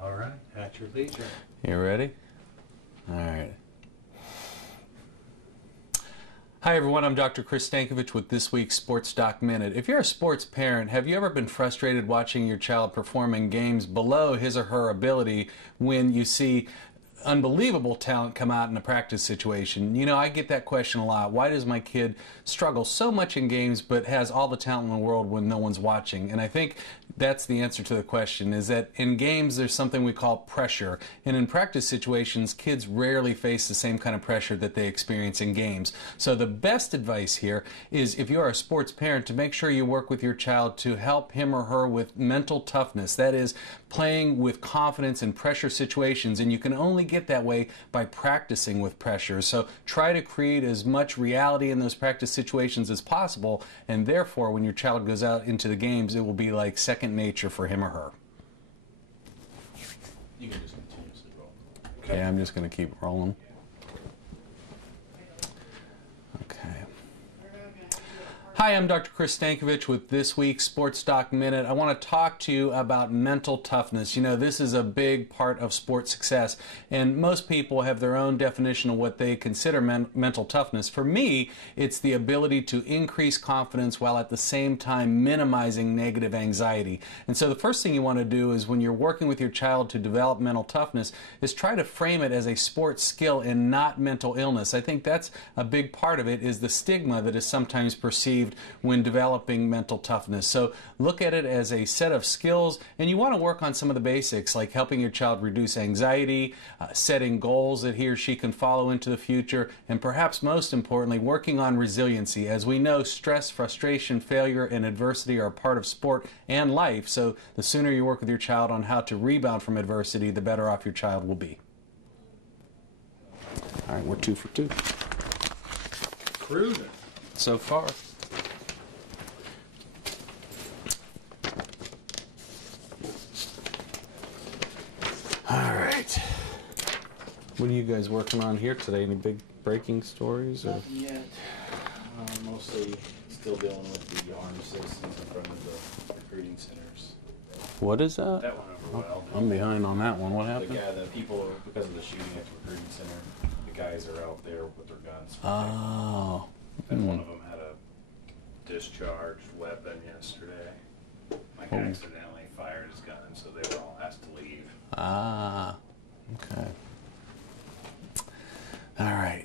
All right, at your leisure. You ready? All right. Hi everyone, I'm Dr. Chris Stankovich with this week's Sports Doc Minute. If you're a sports parent, have you ever been frustrated watching your child performing games below his or her ability when you see unbelievable talent come out in a practice situation? You know, I get that question a lot. Why does my kid struggle so much in games but has all the talent in the world when no one's watching? And I think that's the answer to the question, is that in games there's something we call pressure. And in practice situations, kids rarely face the same kind of pressure that they experience in games. So the best advice here is, if you are a sports parent, to make sure you work with your child to help him or her with mental toughness. That is, playing with confidence in pressure situations. And you can only get that way by practicing with pressure. So try to create as much reality in those practice situations as possible, and therefore when your child goes out into the games, it will be like second nature for him or her. You can just continuously roll. Okay, I'm just going to keep rolling. Okay. Hi, I'm Dr. Chris Stankovich with this week's Sports Doc Minute. I want to talk to you about mental toughness. You know, this is a big part of sports success, and most people have their own definition of what they consider mental toughness. For me, it's the ability to increase confidence while at the same time minimizing negative anxiety. And so the first thing you want to do is, when you're working with your child to develop mental toughness, is try to frame it as a sports skill and not mental illness. I think that's a big part of it, is the stigma that is sometimes perceived when developing mental toughness. So look at it as a set of skills, and you want to work on some of the basics, like helping your child reduce anxiety, setting goals that he or she can follow into the future, and perhaps most importantly, working on resiliency. As we know, stress, frustration, failure, and adversity are a part of sport and life, so the sooner you work with your child on how to rebound from adversity, the better off your child will be. All right, we're 2 for 2. Cruising. So far. All right. What are you guys working on here today? Any big breaking stories? Or? Nothing yet. Mostly still dealing with the armed citizens in front of the recruiting centers. What is that? That went over well. I'm behind on that one. What happened? The people, because of the shooting at the recruiting center, the guys are out there with their guns. Oh. And one of them had a discharged weapon yesterday. Like accidentally fired his gun, so they were all asked to leave. Ah, okay. All right.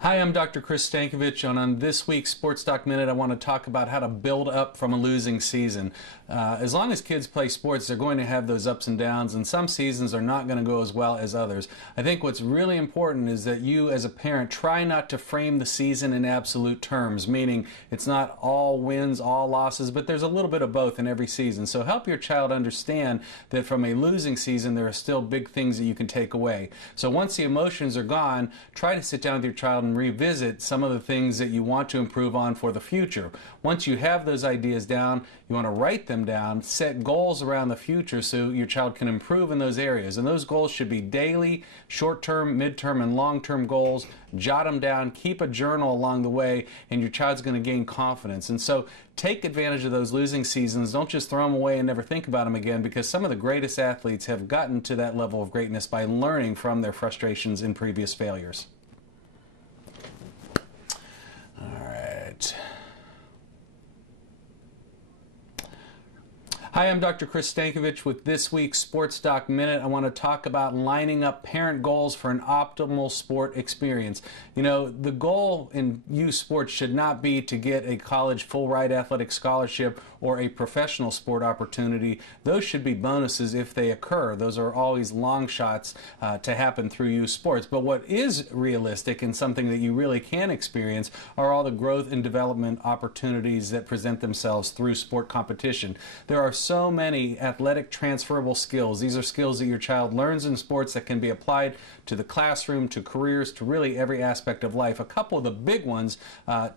Hi, I'm Dr. Chris Stankovich, and on this week's Sports Doc Minute, I want to talk about how to build up from a losing season. As long as kids play sports, they're going to have those ups and downs, and some seasons are not going to go as well as others. I think what's really important is that you, as a parent, try not to frame the season in absolute terms, meaning it's not all wins, all losses, but there's a little bit of both in every season. So help your child understand that from a losing season, there are still big things that you can take away. So once the emotions are gone, try to sit down with your child and revisit some of the things that you want to improve on for the future. Once you have those ideas down, you want to write them down, set goals around the future so your child can improve in those areas. And those goals should be daily, short-term, mid-term, and long-term goals. Jot them down, keep a journal along the way, and your child's going to gain confidence. And so take advantage of those losing seasons. Don't just throw them away and never think about them again, because some of the greatest athletes have gotten to that level of greatness by learning from their frustrations in previous failures. All right. Hi, I'm Dr. Chris Stankovich with this week's Sports Doc Minute. I want to talk about lining up parent goals for an optimal sport experience. You know, the goal in youth sports should not be to get a college full-ride athletic scholarship or a professional sport opportunity. Those should be bonuses if they occur. Those are always long shots to happen through youth sports. But what is realistic and something that you really can experience are all the growth and development opportunities that present themselves through sport competition. There are so many athletic transferable skills. These are skills that your child learns in sports that can be applied to the classroom, to careers, to really every aspect of life. A couple of the big ones,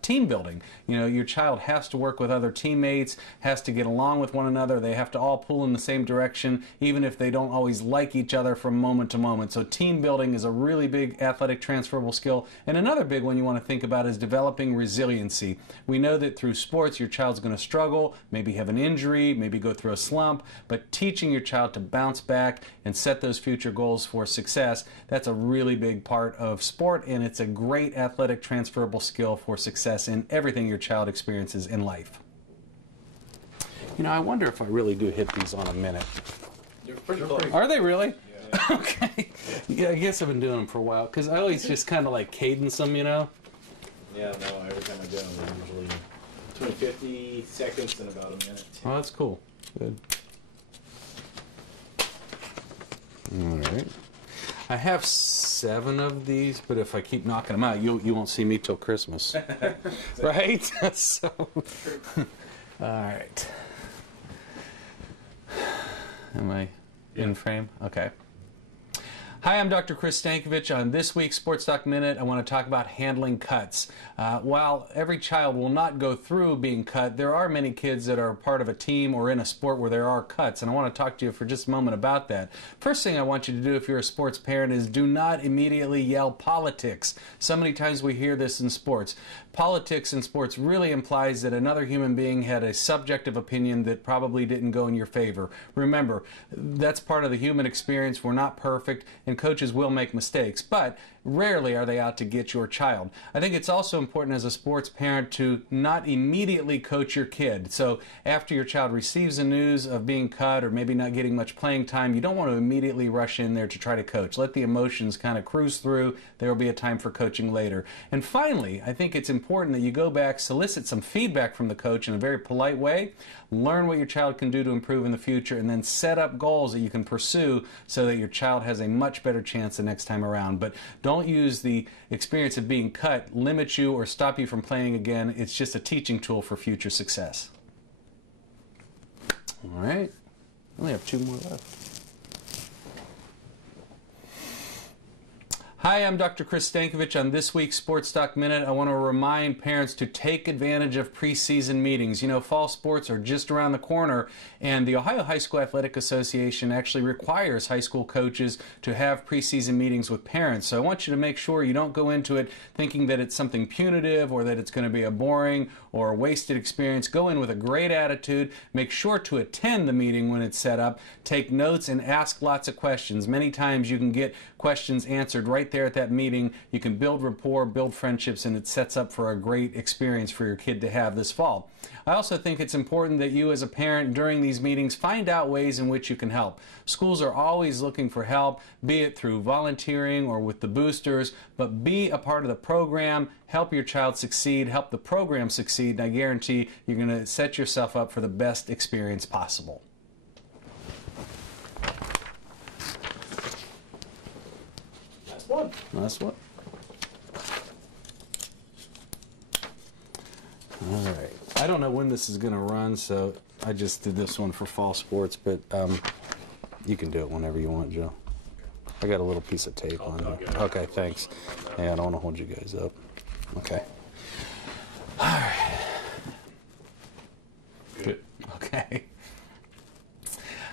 team building. You know, your child has to work with other teammates, has to get along with one another. They have to all pull in the same direction, even if they don't always like each other from moment to moment. So team building is a really big athletic transferable skill. And another big one you want to think about is developing resiliency. We know that through sports, your child's going to struggle, maybe have an injury, maybe go through a slump, but teaching your child to bounce back and set those future goals for success, that's a really big part of sport, and it's a great athletic transferable skill for success in everything your child experiences in life. You know, I wonder if I really do hit these on a minute. You're pretty close. Are they really? Yeah. Okay. Yeah, I guess I've been doing them for a while, because I always just kind of like cadence them, you know? Yeah, no, every time I do them, they're usually between 50 seconds and about a minute. Oh, that's cool. Good. All right. I have 7 of these, but if I keep knocking them out, you won't see me till Christmas. Right? So, all right. Am I in frame? Okay. Hi, I'm Dr. Chris Stankovich. On this week's Sports Doc Minute, I want to talk about handling cuts. While every child will not go through being cut, there are many kids that are part of a team or in a sport where there are cuts, and I want to talk to you for just a moment about that. First thing I want you to do if you're a sports parent is do not immediately yell politics. So many times we hear this in sports. Politics in sports really implies that another human being had a subjective opinion that probably didn't go in your favor. Remember, that's part of the human experience. We're not perfect, and coaches will make mistakes, but rarely are they out to get your child. I think it's also important as a sports parent to not immediately coach your kid. So after your child receives the news of being cut or maybe not getting much playing time, you don't want to immediately rush in there to try to coach. Let the emotions kind of cruise through. There will be a time for coaching later. And finally, I think it's important that you go back, solicit some feedback from the coach in a very polite way, learn what your child can do to improve in the future, and then set up goals that you can pursue so that your child has a much better chance the next time around. But don't use the experience of being cut limit you or stop you from playing again. It's just a teaching tool for future success. All right. I only have 2 more left. Hi, I'm Dr. Chris Stankovich. On this week's Sports Doc Minute, I want to remind parents to take advantage of preseason meetings. You know, fall sports are just around the corner, and the Ohio High School Athletic Association actually requires high school coaches to have preseason meetings with parents. So I want you to make sure you don't go into it thinking that it's something punitive or that it's going to be a boring or a wasted experience. Go in with a great attitude. Make sure to attend the meeting when it's set up. Take notes and ask lots of questions. Many times you can get questions answered right there at that meeting. You can build rapport, build friendships, and it sets up for a great experience for your kid to have this fall. I also think it's important that you as a parent during these meetings find out ways in which you can help. Schools are always looking for help, be it through volunteering or with the boosters, but be a part of the program, help your child succeed, help the program succeed, and I guarantee you're going to set yourself up for the best experience possible. Last one. All right. I don't know when this is going to run, so I just did this one for fall sports, but you can do it whenever you want, Joe. I got a little piece of tape on there. Okay, thanks. Yeah, I don't want to hold you guys up. Okay. All right. Good. Okay.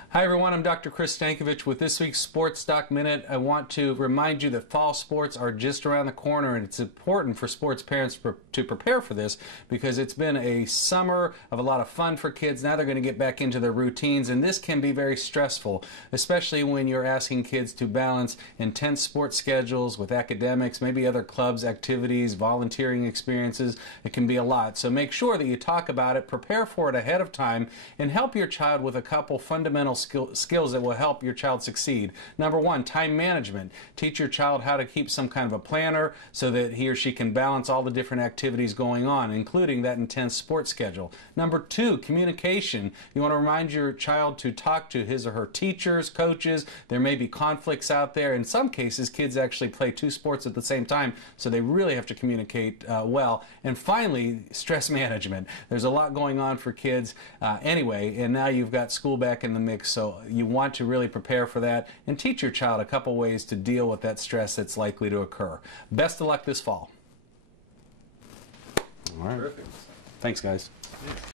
Hi everyone, I'm Dr. Chris Stankovich with this week's Sports Doc Minute. I want to remind you that fall sports are just around the corner, and it's important for sports parents to prepare for this because it's been a summer of a lot of fun for kids. Now they're going to get back into their routines, and this can be very stressful, especially when you're asking kids to balance intense sports schedules with academics, maybe other clubs, activities, volunteering experiences. It can be a lot. So make sure that you talk about it, prepare for it ahead of time, and help your child with a couple fundamental skills that will help your child succeed. Number 1, time management. Teach your child how to keep some kind of a planner so that he or she can balance all the different activities going on, including that intense sports schedule. Number 2, communication. You want to remind your child to talk to his or her teachers, coaches. There may be conflicts out there. In some cases, kids actually play 2 sports at the same time, so they really have to communicate well. And finally, stress management. There's a lot going on for kids anyway, and now you've got school back in the mix. So you want to really prepare for that and teach your child a couple ways to deal with that stress that's likely to occur. Best of luck this fall. All right. Perfect. Thanks, guys.